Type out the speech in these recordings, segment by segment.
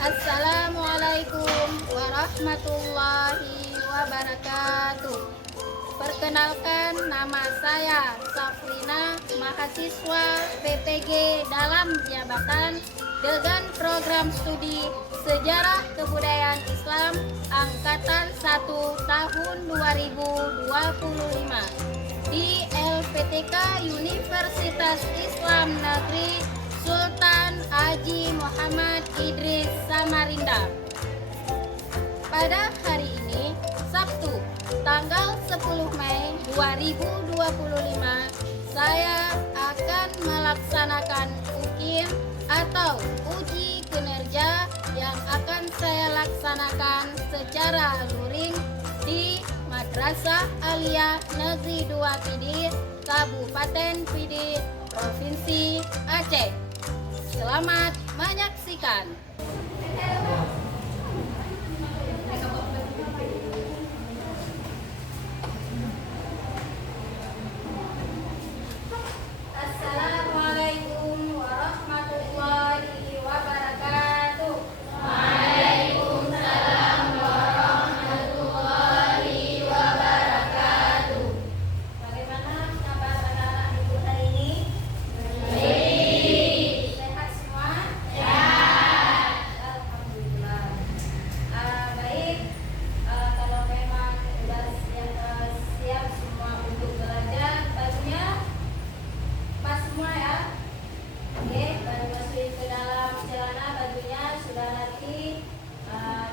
Assalamualaikum warahmatullahi wabarakatuh. Perkenalkan, nama saya Safrina, mahasiswa PTG dalam jabatan dengan program studi Sejarah Kebudayaan Islam Angkatan 1 tahun 2025 di LPTK Universitas Islam Negeri Sultan Haji Muhammad Idris Samarinda. Pada hari ini, Sabtu, tanggal 10 Mei 2025, saya akan melaksanakan UKIM atau uji kinerja yang akan saya laksanakan secara luring di Madrasah Aliyah Negeri 2 Pidi, Kabupaten Pidi, Provinsi Aceh. Selamat menyaksikan. Assalamualaikum warahmatullahi wabarakatuh. Waalaikumsalam warahmatullahi wabarakatuh. Bagaimana kabar anak-anak ibu hari ini? Baik. Sehat semua? Sehat. Alhamdulillah. Baik. Kalau memang sudah siap semua untuk belajar, bajunya pas semua ya. Oke, baru masuk ke dalam celana, bajunya sudah rapi.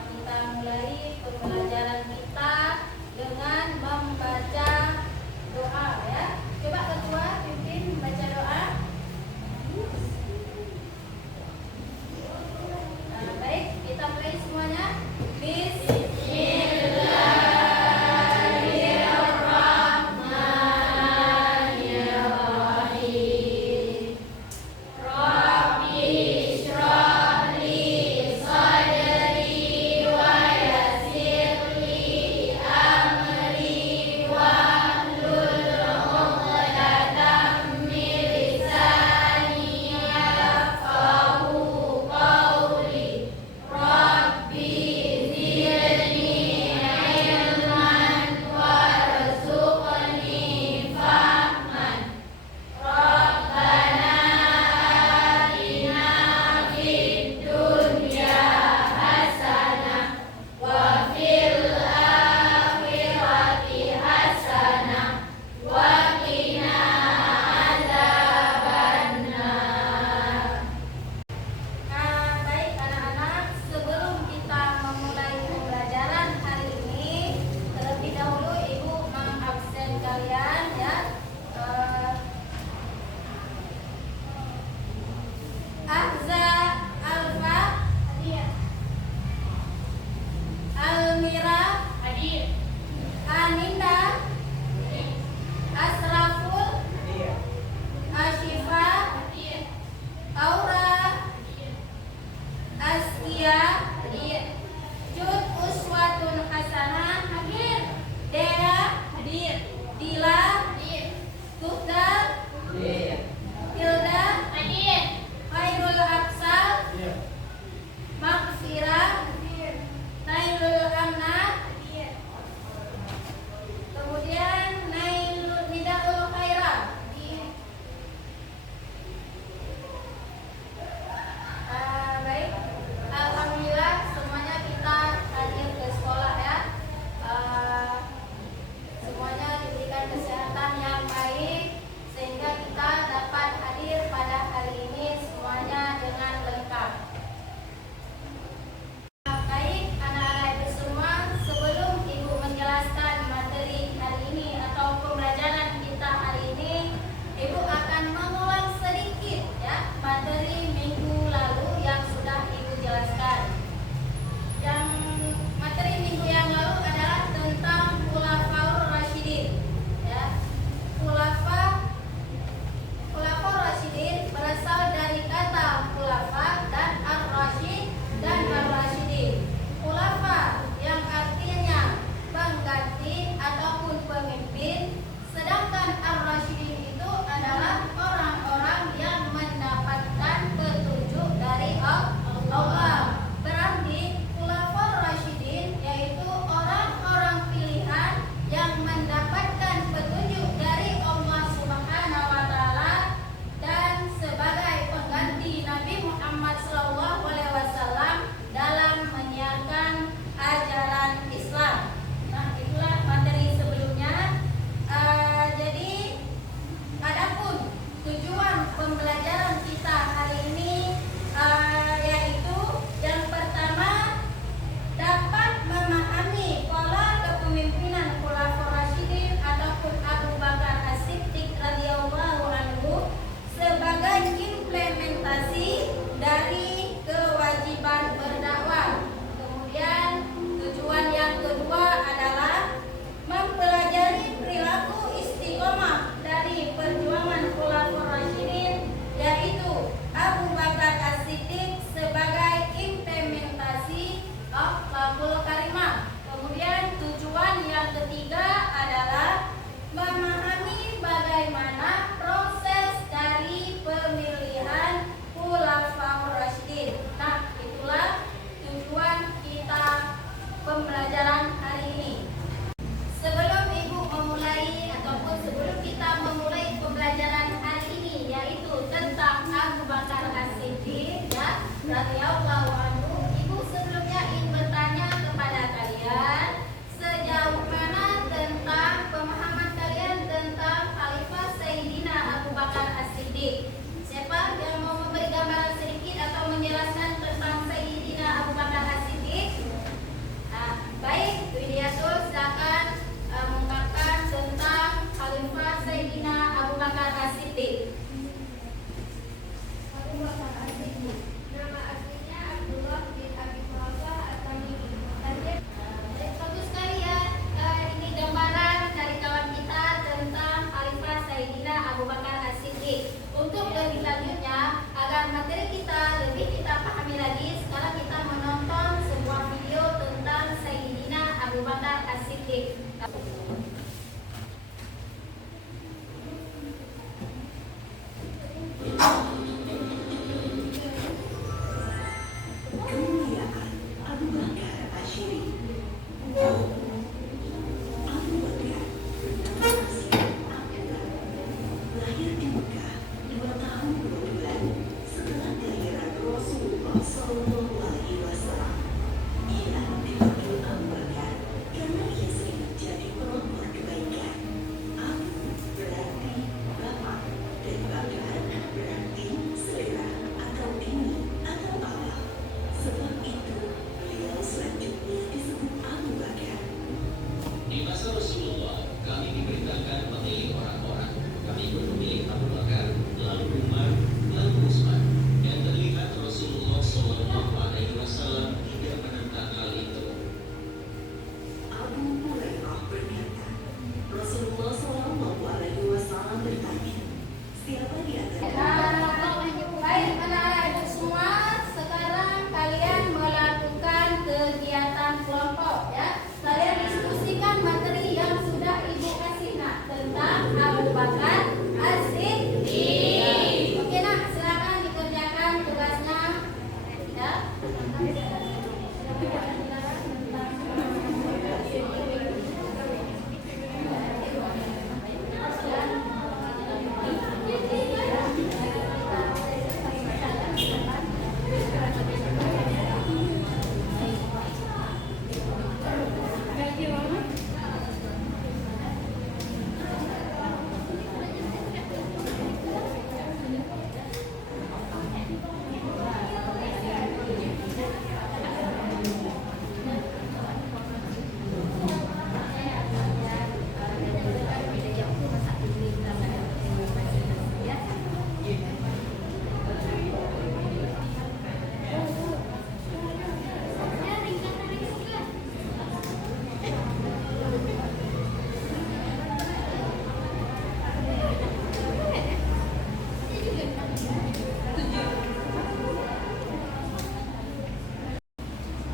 Kita mulai pembelajaran kita dengan membaca doa ya. Coba ketua pimpin membaca doa. Baik, kita mulai semuanya. Bismillahirrahmanirrahim. Rabbi shrah li sadri wa yassir li amri wahlul 'uqdatam min lisani yafqahu qawli. Rabbi zidni ilman warzuqni fahman. Rabbana atina fid dunya hasanah wa fil akhirati hasanah wa qina adzabannar. Baik anak-anak, sebelum kita memulai pembelajaran hari ini, terlebih dahulu ibu mengabsen kalian ya. Ahza, Alfa, hadir. Almira, hadir. Aninda, hadir. Asraful, hadir. Ashifa, hadir. Aura, hadir. Askia, hadir. Jud Uswatun Hasanah, hadir. Dea, hadir. Dila, hadir. Tuhda, hadir. Hilda, hadir. Khairul Absal, hadir. Maghfirah, hadir. Nailul Amna, hadir. Kemudian Nailul Nidaul Khairah, hadir. Baik, alhamdulillah semuanya kita hadir ke sekolah ya.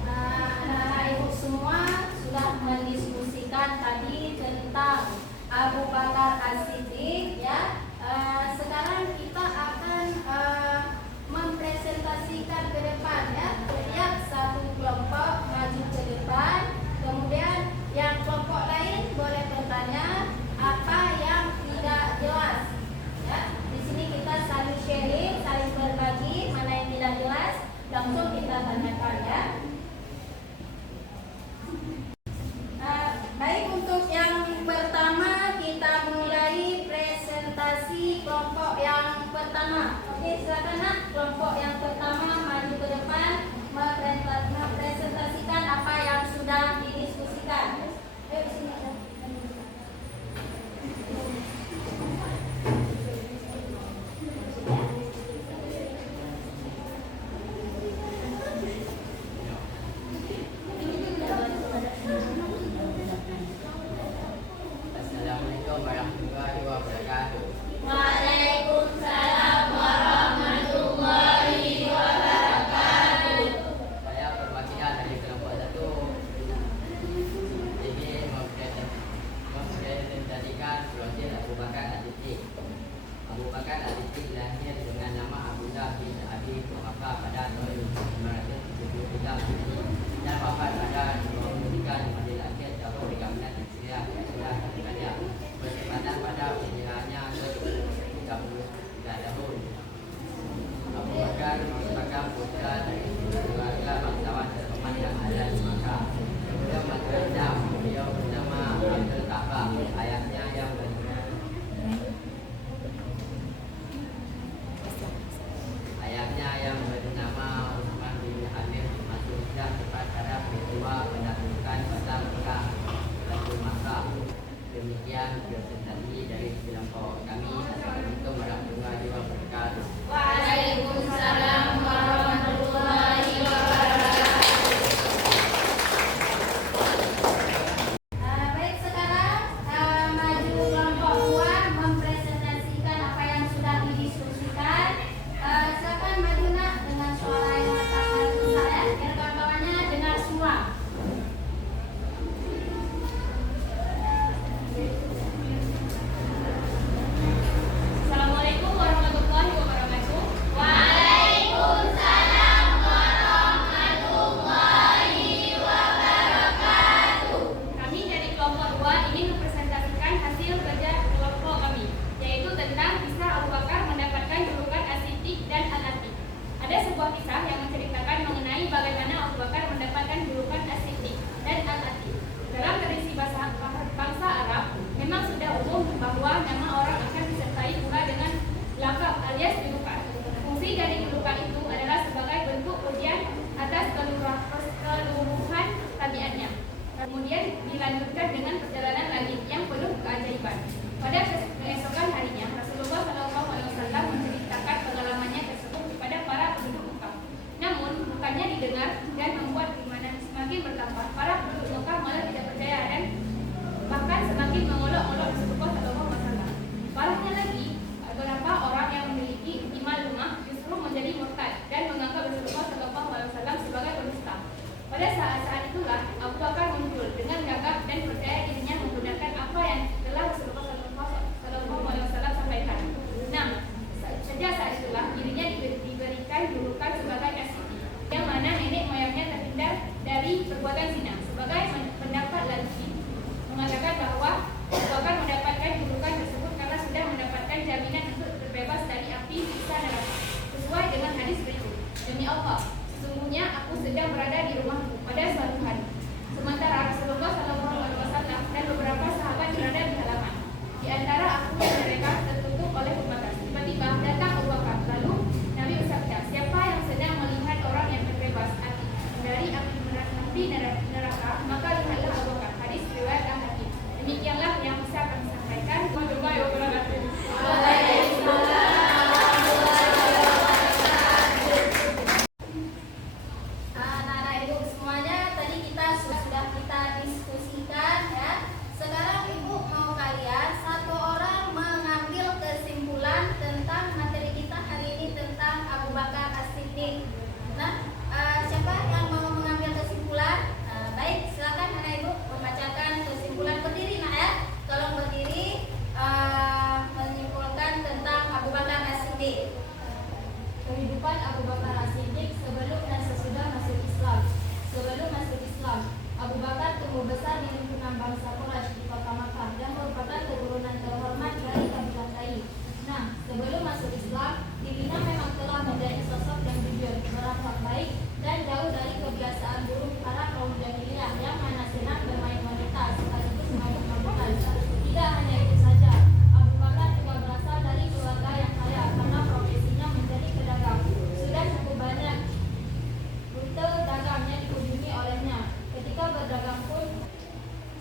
Anak-anak ibu semua sudah mendiskusikan tadi tentang Abu Bakar As-Siddiq ya. Sekarang kita akan mempresentasikan ke depan ya. Setiap satu kelompok maju ke depan, kemudian yang kelompok lain boleh bertanya apa yang tidak jelas ya. Di sini kita saling sharing, saling berbagi mana yang tidak jelas, langsung kita tanyakan ya. Baik, untuk yang pertama kita mulai presentasi kelompok yang pertama. Oke, silakan nak, kelompok yang pertama maju ke depan mempresentasikan apa yang sudah didiskusikan. Ayo di sini. Assalamualaikum warahmatullahi wabarakatuh. Waalaikumsalam warahmatullahi sedang berada di rumahku pada suatu hari. Sementara Rasulullah SAW dan beberapa sahabat berada di halaman. Di antara aku dan mereka tertutup oleh pembatas. Tiba-tiba datang Abu Bakar. Lalu Nabi bersabda, siapa yang sedang melihat orang yang terbebas hati dari api neraka, maka lihatlah Abu Bakar. Hadis riwayat Al-Hakim. Demikianlah yang bisa kami sampaikan. Warahmatullahi wabarakatuh. Anak-anak ibu semuanya, tadi sudah kita diskusikan ya. Sekarang ibu mau kalian satu orang mengambil kesimpulan tentang materi kita hari ini tentang Abu Bakar As-Siddiq. Nah, siapa yang mau mengambil kesimpulan? Baik, silakan anak ibu membacakan kesimpulan. Berdiri nak ya. Tolong berdiri menyimpulkan tentang Abu Bakar As-Siddiq. Kehidupan Abu Bakar As-Siddiq sebelum dan sesudah masuk Islam. Sebelum masuk Islam, Abu Bakar tumbuh besar di lingkungan bangsa Quraisy di kota Makkah dan merupakan keturunan terhormat dari kabilah Quraisy. Nah, sebelum masuk Islam, dirinya memang telah menjadi sosok yang jujur, berakhlak baik, dan jauh dari kebiasaan buruk para kaum jahiliyah yang mana senang bermain wanita sekaligus mabuk-mabukan. Tidak hanya itu saja, Abu Bakar juga berasal dari keluarga yang kaya karena profesinya menjadi pedagang. Sudah cukup banyak rute dagang yang dikunjungi olehnya. Ketika berdagang pun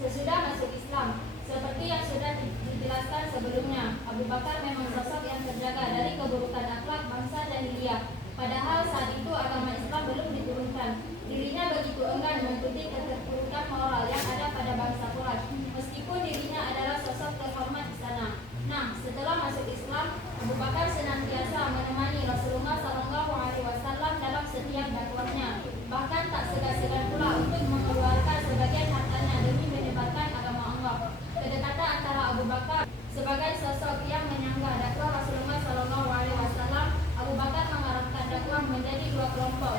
sesudah masuk Islam, seperti yang sudah dijelaskan sebelumnya, Abu Bakar memang sosok yang terjaga dari keburukan akhlak bangsa jahiliyah. Padahal saat itu agama Islam belum diturunkan. Dirinya begitu enggan mengikuti keterpurukan moral yang ada pada bangsa Quraisy, meskipun dirinya adalah sosok terhormat di sana. Nah, setelah masuk Islam, Abu Bakar senantiasa menemani Rasulullah SAW dalam setiap dakwahnya. Bahkan tak segan-segan pula untuk mengeluarkan sebagian hartanya demi menyebarkan agama Allah. Kedekatan antara Abu Bakar sebagai sosok yang menyanggah dakwah Rasulullah SAW, Abu Bakar mengarahkan dakwah menjadi dua kelompok.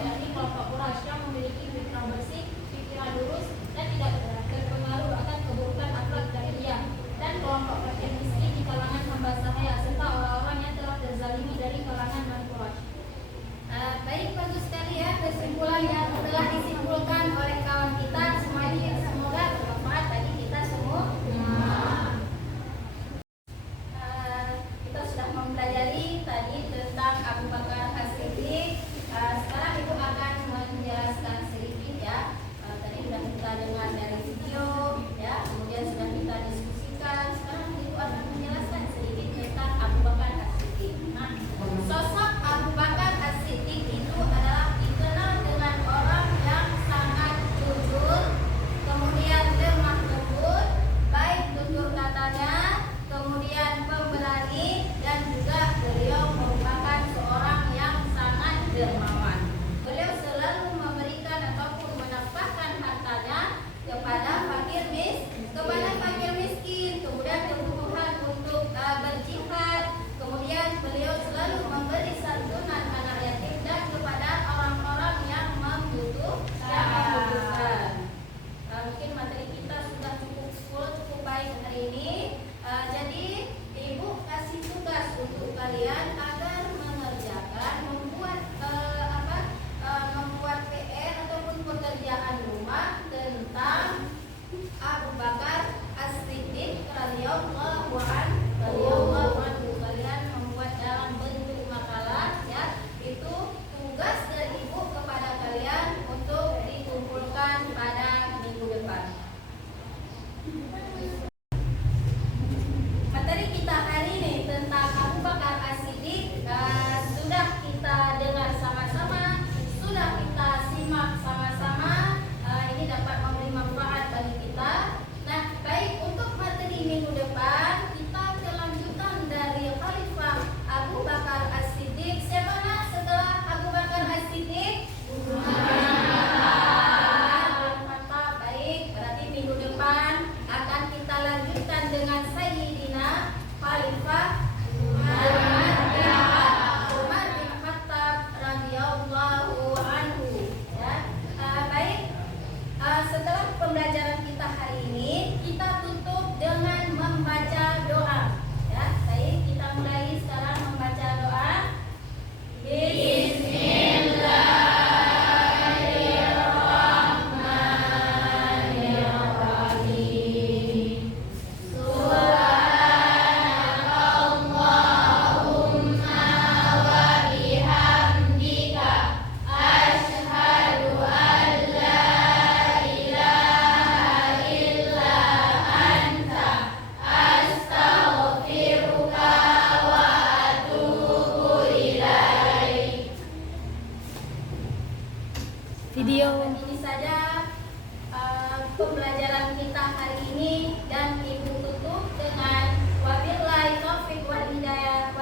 Ini saja pembelajaran kita hari ini, dan Ibu tutup dengan wabillahi taufiq wal hidayah.